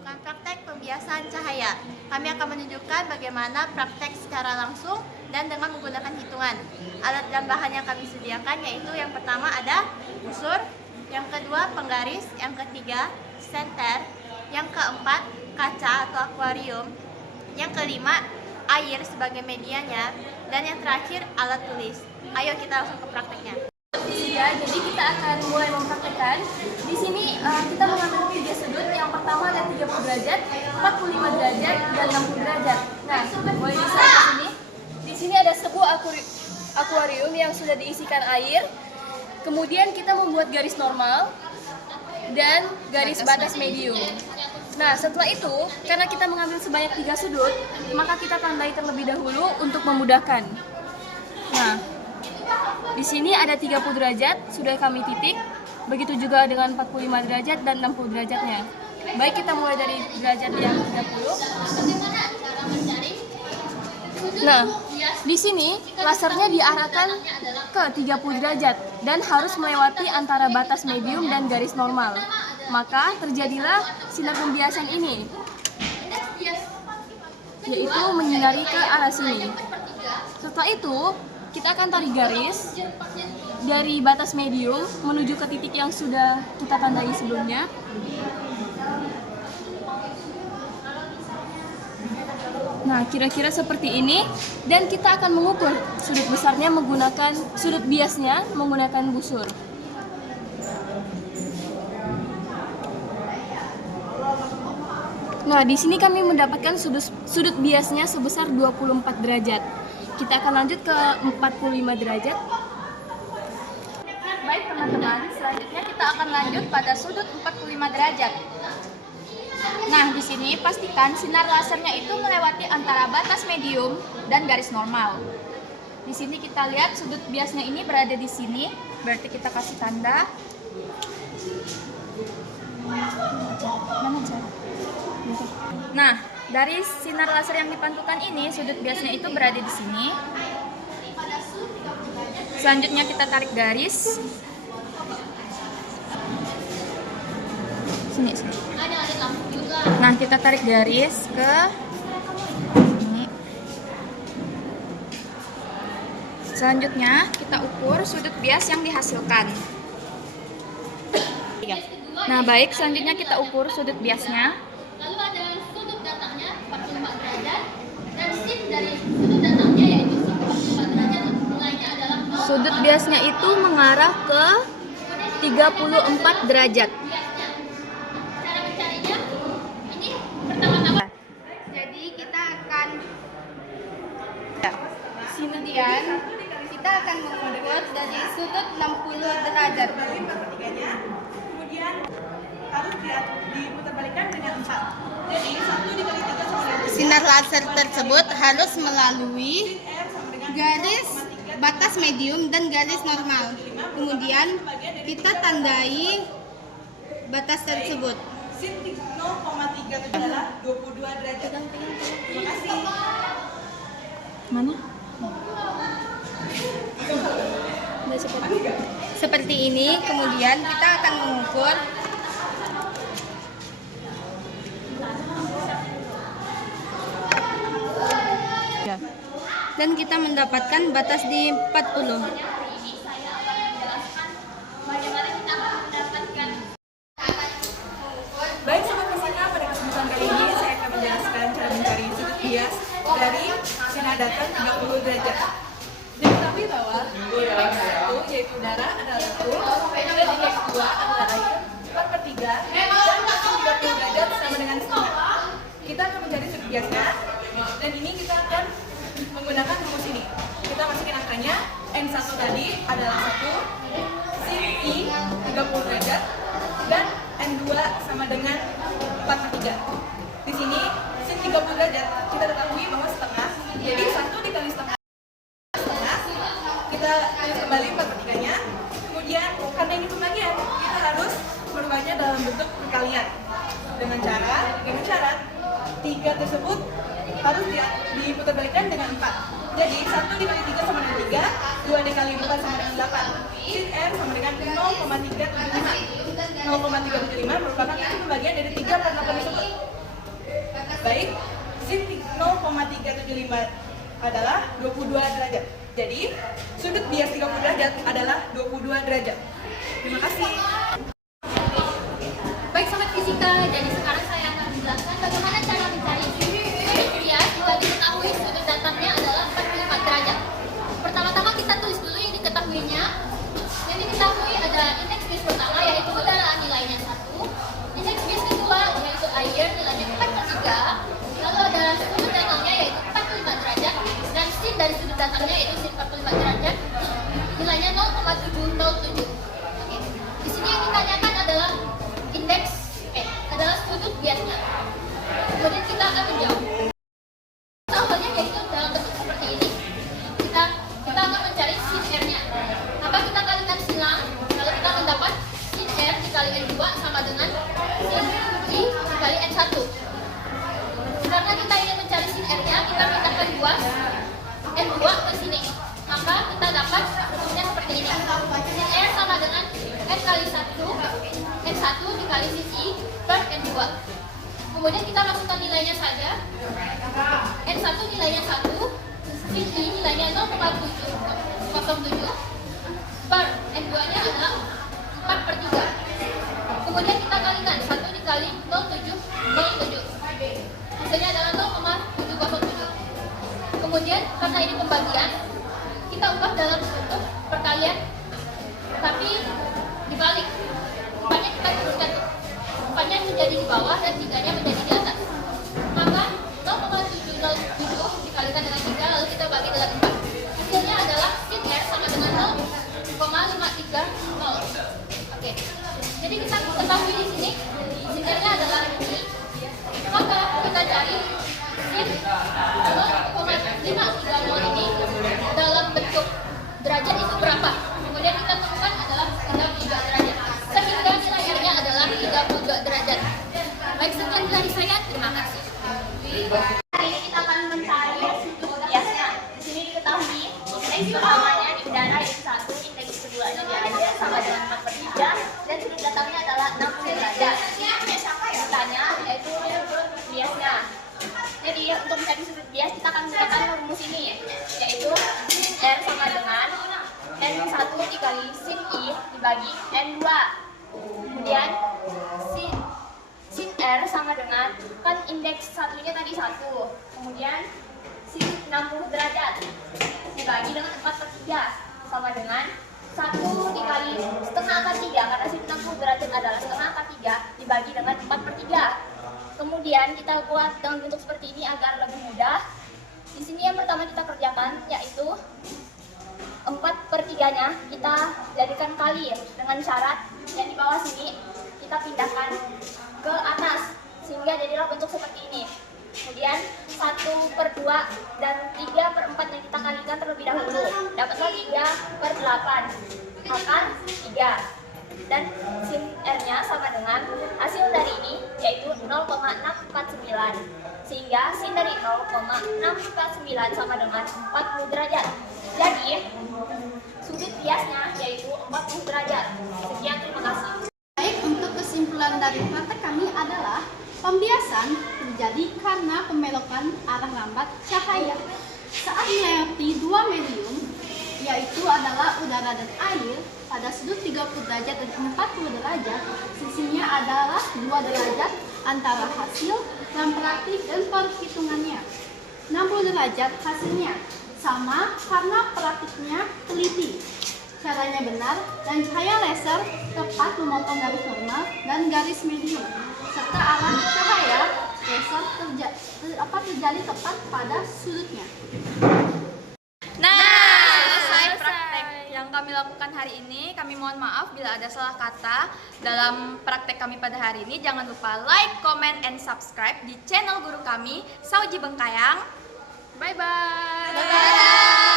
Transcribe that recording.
melakukan praktek pembiasan cahaya. Kami akan menunjukkan bagaimana praktek secara langsung dan dengan menggunakan hitungan. Alat dan bahan yang kami sediakan yaitu yang pertama ada busur, yang kedua penggaris, yang ketiga senter, yang keempat kaca atau akuarium, yang kelima air sebagai medianya, dan yang terakhir alat tulis. Ayo kita langsung ke prakteknya. Ya, jadi kita akan mulai mempraktekkan. Di sini kita mengambil 3 sudut. Yang pertama ada 30 derajat, 45 derajat, dan 60 derajat. Nah, boleh dilihat di sini. Di sini ada sebuah akuarium yang sudah diisikan air. Kemudian kita membuat garis normal dan garis batas medium. Nah, setelah itu, karena kita mengambil sebanyak 3 sudut, maka kita tandai terlebih dahulu untuk memudahkan. Nah, di sini ada 30 derajat, sudah kami titik. Begitu juga dengan 45 derajat dan 60 derajatnya. Baik, kita mulai dari derajat yang 30. Nah, di sini lasernya diarahkan ke 30 derajat dan harus melewati antara batas medium dan garis normal. Maka terjadilah sinar pembiasan ini, yaitu menyinari ke arah sini. Setelah itu, kita akan tarik garis dari batas medium menuju ke titik yang sudah kita tandai sebelumnya. Nah, kira-kira seperti ini, dan kita akan mengukur sudut besarnya menggunakan sudut biasnya menggunakan busur. Nah, di sini kami mendapatkan sudut biasnya sebesar 24 derajat. Kita akan lanjut ke 45 derajat. Baik teman-teman, selanjutnya kita akan lanjut pada sudut 45 derajat. Nah, di sini pastikan sinar lasernya itu melewati antara batas medium dan garis normal. Di sini kita lihat sudut biasnya ini berada di sini, berarti kita kasih tanda. Nah, dari sinar laser yang dipantulkan ini, sudut biasnya itu berada di sini. Selanjutnya kita tarik garis. Sini. Nah, kita tarik garis ke sini. Selanjutnya kita ukur sudut bias yang dihasilkan. Nah, baik, selanjutnya kita ukur sudut biasnya. Lalu ada sudut datangnya 45 derajat dan sin dari sudut datangnya yaitu 45 derajat nilainya adalah 0. Sudut biasnya itu mengarah ke 34 derajat. Cara mencarinya ini pertama-tama. Jadi kita akan Kemudian kita akan mengukur dari sudut 60 derajat. Kemudian harus diputarbalikkan dengan 4. Jadi 1 dikali 3 sama dengan Sinar laser tersebut harus melalui garis batas medium dan garis normal. Kemudian kita tandai batas tersebut. sin 0,3 itu adalah 22 derajat. Terima kasih. mana? Seperti ini, kemudian kita akan mengukur dan kita mendapatkan batas di 40. Baik sobat pesaka, pada kesempatan kali ini saya akan menjelaskan cara mencari sudut bias dari sinar datang 30 derajat. Diketahui bahwa indeks 1 yaitu udara adalah 1, dan indeks 2 adalah air 4/3, dan 30 derajat sama dengan setengah. Kita akan mencari sudut biasnya, dan ini kita akan menggunakan rumus ini. Kita masukin angkanya, N1 tadi adalah 1, sin I 30 derajat, dan N2 sama dengan 4/3. Di sini sin 30 derajat kita ketahui bahwa setengah, jadi 1 dikali setengah, kita tulis kembali 4/3-nya. Kemudian karena ini pembagian, kita harus merubahnya dalam bentuk perkalian dengan syarat 3 tersebut harus diputarbalikkan dengan 4. Jadi 1 dikali 3 sama dengan 3, 2 dikali 4 sama dengan 8. Sin R sama dengan 0,375. 0,375 merupakan hasil pembagian dari 3 per 8 tersebut. Baik, sin 0,375 adalah 22 derajat. Jadi, sudut bias 30 derajat adalah 22 derajat. Terima kasih. Baik sobat fisika, jadi sekarang saya akan menjelaskan bagaimana cara mencari sudut bias jika diketahui sudut datangnya adalah 45 derajat. Pertama-tama kita tulis dulu yang diketahuinya. Yang diketahui ada indeks bias pertama yaitu udara, nilainya 1. Indeks bias kedua yaitu air, nilainya 4/3. Lalu ada sudut datangnya yaitu 45 derajat dan sin dari sudut datangnya yaitu sin 45 derajat. Nilainya 0,707. Oke. Di sini yang ditanyakan adalah indeks adalah sudut biasnya. Kemudian kita akan menjawab. Awalnya yaitu dalam bentuk seperti ini. Kita akan mencari sin R-nya. Maka kita kalikan silang, lalu kita mendapat sin R dikali N2 sama dengan sin I dikali N1. Karena kita ingin mencari sin R-nya, kita pindahkan N2 ke sini. Maka kita dapat rumusnya seperti ini. Sin R sama dengan N kali 1, N1 dikali sin I per N2. Kemudian kita masukkan nilainya saja. N1 nilainya 1, sin I nilainya 0,707 per N2-nya adalah 4/3. Kemudian kita kalikan 1 dikali 0,707. Hasilnya adalah 0,707. Kemudian karena ini pembagian, kita ubah dalam bentuk perkalian, tapi dibalik. 4-nya kita turunkan, 4-nya menjadi di bawah dan 3-nya menjadi di atas. Maka 0,707 dikalikan dengan 3 lalu kita bagi dalam 4. Hasilnya adalah sin R sama dengan 0,530. Oke. Jadi kita ketahui di sini sin R-nya adalah ini. Maka kita cari sin 0,530 ini dalam bentuk derajat itu berapa? Kemudian kita temukan adalah 32 derajat. Sehingga nilai R-nya adalah 32 derajat. Baik, sekian dari saya. Terima kasih. Hari ini kita akan mencari sudut biasnya. Di sini diketahui indeks pertamanya di udara yaitu 1, indeks keduanya di air sama dengan 4/3 dan sudut datangnya adalah 60 derajat. Ditanya yaitu sudut biasnya. Jadi untuk mencari sudut bias kita akan menggunakan rumus ini yaitu sin R sama dengan N1 dikali sin I dibagi N2. Kemudian sin R sama dengan, kan indeks satunya tadi 1, kemudian sin 60 derajat dibagi dengan 4/3 sama dengan 1 dikali setengah akar 3, karena sin 60 derajat adalah setengah akar 3 dibagi dengan 4/3. Kemudian kita buat dengan bentuk seperti ini agar lebih mudah. Di sini yang pertama kita kerjakan yaitu 4/3-nya kita jadikan kali dengan syarat yang di bawah sini kita pindahkan ke atas sehingga jadilah bentuk seperti ini. Kemudian 1/2 dan 3/4 yang kita kalikan terlebih dahulu, dapatlah 3/8 akar 3. Dan sin R-nya sama dengan hasil dari ini yaitu 0,649. Sehingga sin dari 0,649 sama dengan 40 derajat. Jadi sudut biasnya yaitu 40 derajat. Sekian, terima kasih. Baik, untuk kesimpulan dari praktek kami adalah pembiasan terjadi karena pemelokan arah lambat cahaya saat melewati dua medium, yaitu adalah udara dan air pada sudut 30 derajat dan 40 derajat. Sisinya adalah 2 derajat antara hasil dan praktik dan perhitungannya. 60 derajat hasilnya sama karena praktiknya teliti, caranya benar, dan cahaya laser tepat memotong garis normal dan garis medium, serta arah cahaya laser terjadi tepat pada sudutnya. Selesai praktek yang kami lakukan hari ini. Kami mohon maaf bila ada salah kata dalam praktek kami pada hari ini. Jangan lupa like, comment, and subscribe di channel guru kami, Sauji Bengkayang. Bye-bye.